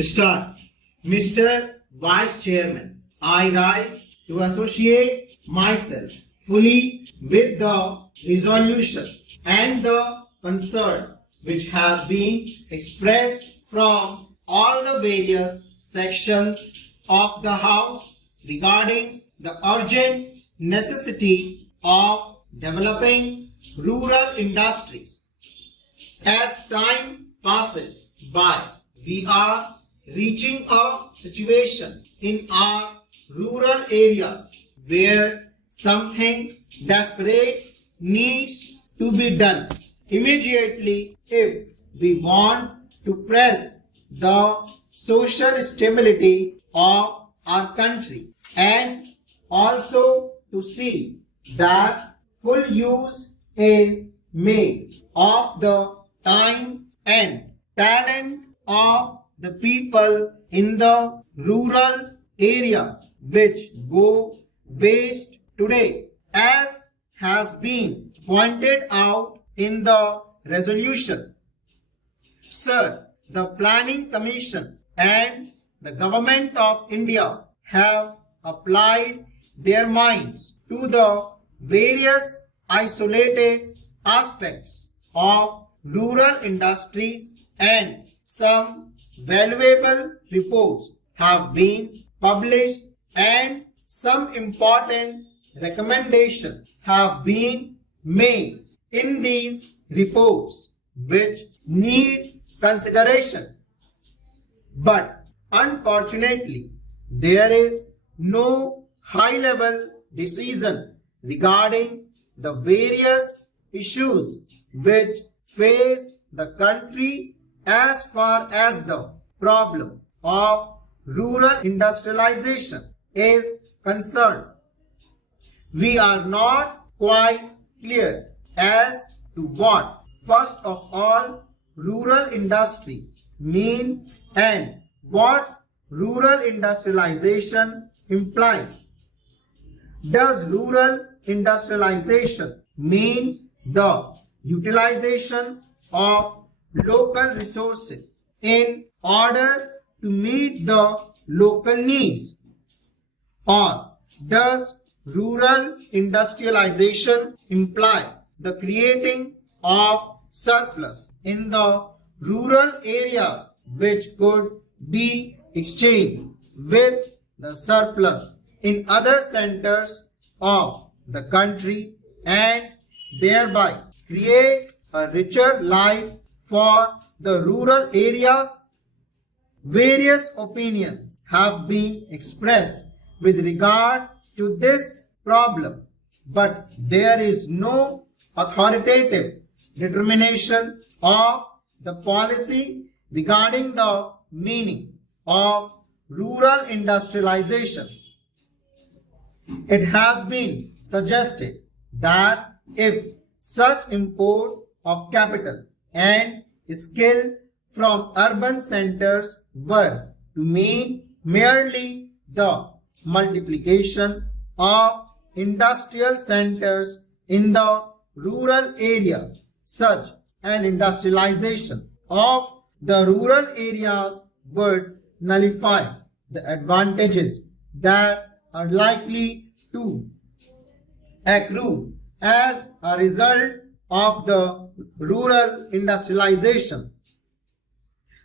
Start. Mr. Vice Chairman, I rise to associate myself fully with the resolution and the concern which has been expressed from all the various sections of the House regarding the urgent necessity of developing rural industries. As time passes by, we are reaching a situation in our rural areas where something desperate needs to be done immediately if we want to press the social stability of our country and also to see that full use is made of the time and talent of the people in the rural areas which go waste today, as has been pointed out in the resolution. Sir, the Planning Commission and the Government of India have applied their minds to the various isolated aspects of rural industries, and some valuable reports have been published and some important recommendations have been made in these reports which need consideration. But unfortunately, there is no high-level decision regarding the various issues which face the country as far as the problem of rural industrialization is concerned. We are not quite clear as to what, first of all, rural industries mean and what rural industrialization implies. Does rural industrialization mean the utilization of local resources in order to meet the local needs? Or does rural industrialization imply the creating of surplus in the rural areas which could be exchanged with the surplus in other centers of the country and thereby create a richer life for the rural areas? Various opinions have been expressed with regard to this problem, but there is no authoritative determination of the policy regarding the meaning of rural industrialization. It has been suggested that if such import of capital and skill from urban centers were to mean merely the multiplication of industrial centers in the rural areas, such an industrialization of the rural areas would nullify the advantages that are likely to accrue as a result of the rural industrialization.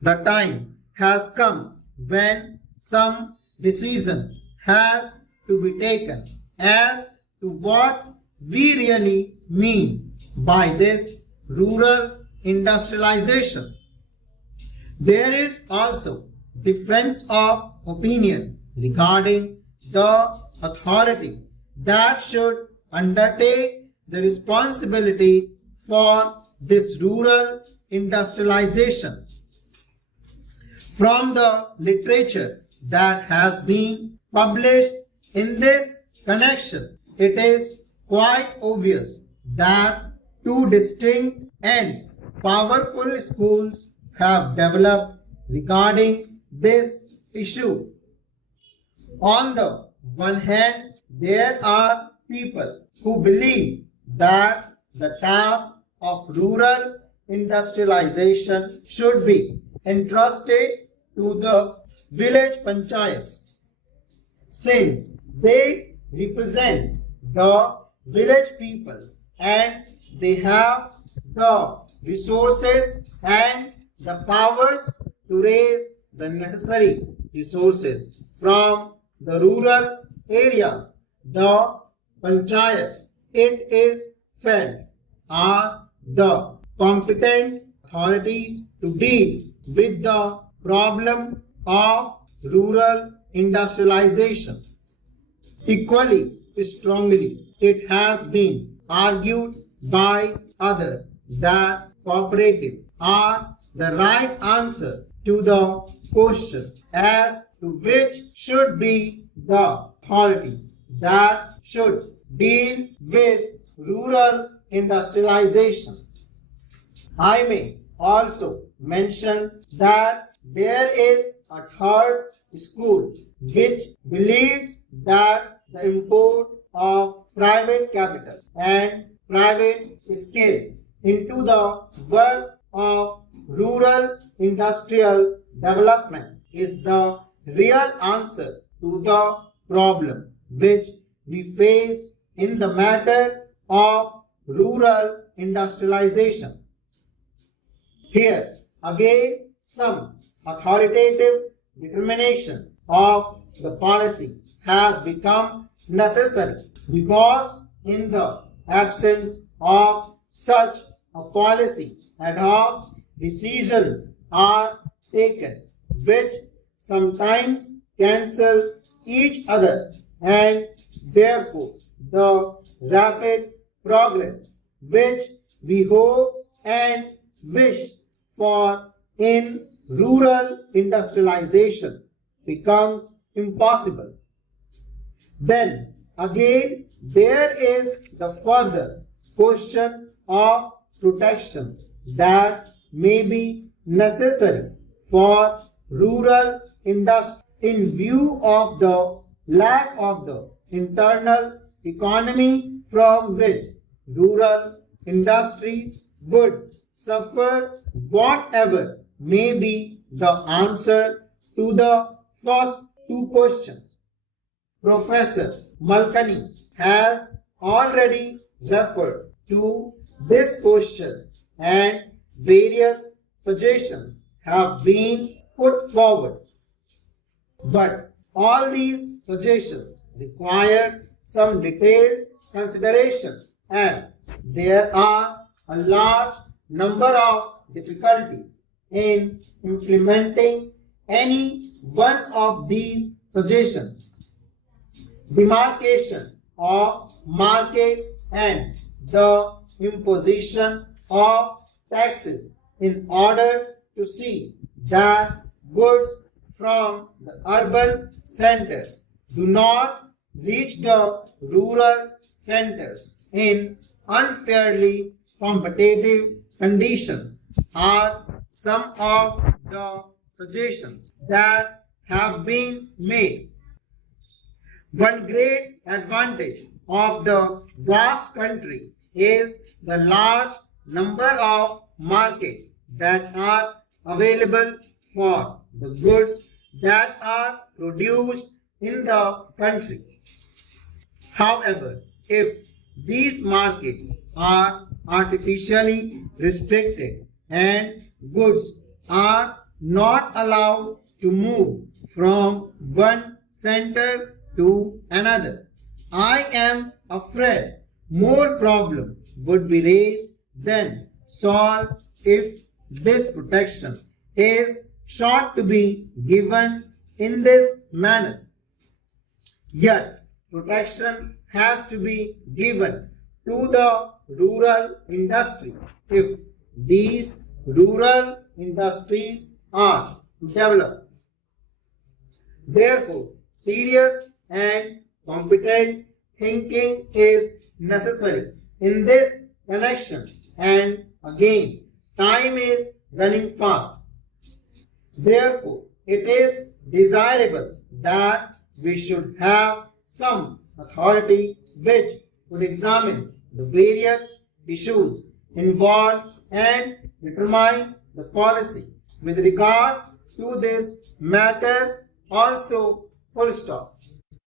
The time has come when some decision has to be taken as to what we really mean by this rural industrialization. There is also difference of opinion regarding the authority that should undertake the responsibility for this rural industrialization. From the literature that has been published in this connection, it is quite obvious that two distinct and powerful schools have developed regarding this issue. On the one hand, there are people who believe that the task of rural industrialization should be entrusted to the village panchayats, since they represent the village people and they have the resources and the powers to raise the necessary resources from the rural areas. The panchayat, it is felt, are the competent authorities to deal with the problem of rural industrialization. Equally strongly, it has been argued by others that cooperatives are the right answer to the question as to which should be the authority that should deal with rural industrialization. I may also mention that there is a third school which believes that the import of private capital and private skill into the work of rural industrial development is the real answer to the problem which we face in the matter of rural industrialization. Here again, some authoritative determination of the policy has become necessary, because in the absence of such a policy, ad hoc decisions are taken which sometimes cancel each other, and therefore the rapid progress which we hope and wish for in rural industrialization becomes impossible. Then again, there is the further question of protection that may be necessary for rural industry in view of the lack of the internal economy from which rural industry would suffer. Whatever may be the answer to the first two questions, Professor Malkani has already referred to this question and various suggestions have been put forward. But all these suggestions require some detailed consideration, as there are a large number of difficulties in implementing any one of these suggestions. Demarcation of markets and the imposition of taxes in order to see that goods from the urban center do not reach the rural centers in unfairly competitive conditions are some of the suggestions that have been made. One great advantage of the vast country is the large number of markets that are available for the goods that are produced in the country. However, if these markets are artificially restricted and goods are not allowed to move from one center to another, I am afraid more problem would be raised than solved if this protection is sought to be given in this manner. Yet, protection has to be given to the rural industry if these rural industries are to develop. Therefore, serious and competent thinking is necessary in this connection, and again, time is running fast. Therefore, it is desirable that we should have some authority which would examine the various issues involved and determine the policy with regard to this matter also. Full stop.